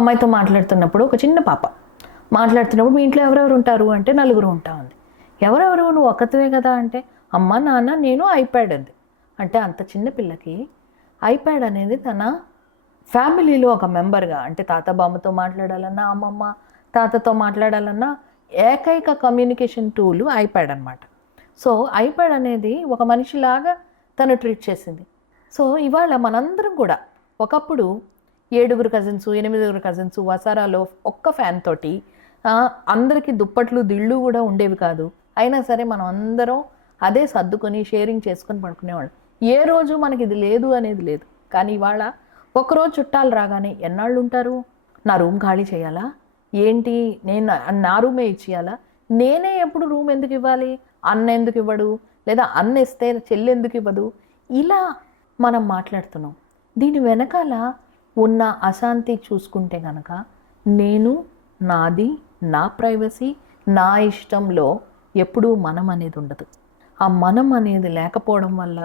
అమ్మాయితో మాట్లాడుతున్నప్పుడు ఒక చిన్న పాప మాట్లాడుతున్నప్పుడు మీ ఇంట్లో ఎవరెవరు ఉంటారు అంటే నలుగురు ఉంటా ఉంది. ఎవరెవరు? నువ్వు ఒక్కతివే కదా అంటే అమ్మ నాన్న నేను ఐప్యాడ్ అంది. అంటే అంత చిన్న పిల్లకి ఐప్యాడ్ అనేది తన ఫ్యామిలీలో ఒక మెంబర్గా అంటే తాత బామ్మతో మాట్లాడాలన్నా అమ్మమ్మ తాతతో మాట్లాడాలన్నా ఏకైక కమ్యూనికేషన్ టూల్ ఐప్యాడ్ అనమాట సో ఐప్యాడ్ అనేది ఒక మనిషిలాగా తను ట్రీట్ చేసింది. సో ఇవాళ మనందరం కూడా ఒకప్పుడు ఏడుగురు కజిన్స్ ఎనిమిదిగురు కజిన్స్ వసారాలో ఒక్క ఫ్యాన్ తోటి అందరికీ దుప్పట్లు దిళ్ళు కూడా ఉండేవి కాదు. అయినా సరే మనం అందరం అదే సర్దుకొని షేరింగ్ చేసుకొని పడుకునేవాళ్ళం. ఏ రోజు మనకి ఇది లేదు అనేది లేదు. కానీ ఇవాళ ఒకరోజు చుట్టాలు రాగానే ఎన్నాళ్ళు ఉంటారు? నా రూమ్ ఖాళీ చేయాలా? ఏంటి? నేను నా- నా రూమే ఇచ్చేయాలా? నేనే ఎప్పుడు రూమ్ ఎందుకు ఇవ్వాలి? అన్న ఎందుకు ఇవ్వడు? లేదా అన్న ఇస్తే చెల్లి ఎందుకు ఇవ్వదు? ఇలా మనం మాట్లాడుతున్నాం. దీని వెనకాల ఉన్న అశాంతి చూసుకుంటే కనుక నేను నాది నా ప్రైవసీ నా ఇష్టంలో ఎప్పుడూ మనం అనేది ఉండదు. ఆ మనం అనేది లేకపోవడం వల్ల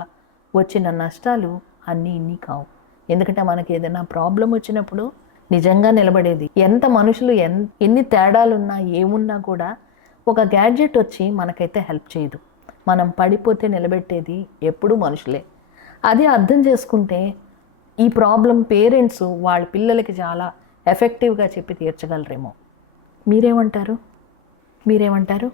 వచ్చిన నష్టాలు అన్నీ ఇన్ని కావు. ఎందుకంటే మనకి ఏదైనా ప్రాబ్లం వచ్చినప్పుడు నిజంగా నిలబడేది ఎంత మనుషులు ఎన్ ఎన్ని తేడాలున్నా ఏమున్నా కూడా ఒక గ్యాడ్జెట్ వచ్చి మనకైతే హెల్ప్ చేయదు. మనం పడిపోతే నిలబెట్టేది ఎప్పుడూ మనుషులే. అది అర్థం చేసుకుంటే ఈ ప్రాబ్లం పేరెంట్స్ వాళ్ళ పిల్లలకి చాలా ఎఫెక్టివ్గా చెప్పి తీర్చగలరేమో. మీరేమంటారు? మీరేమంటారు?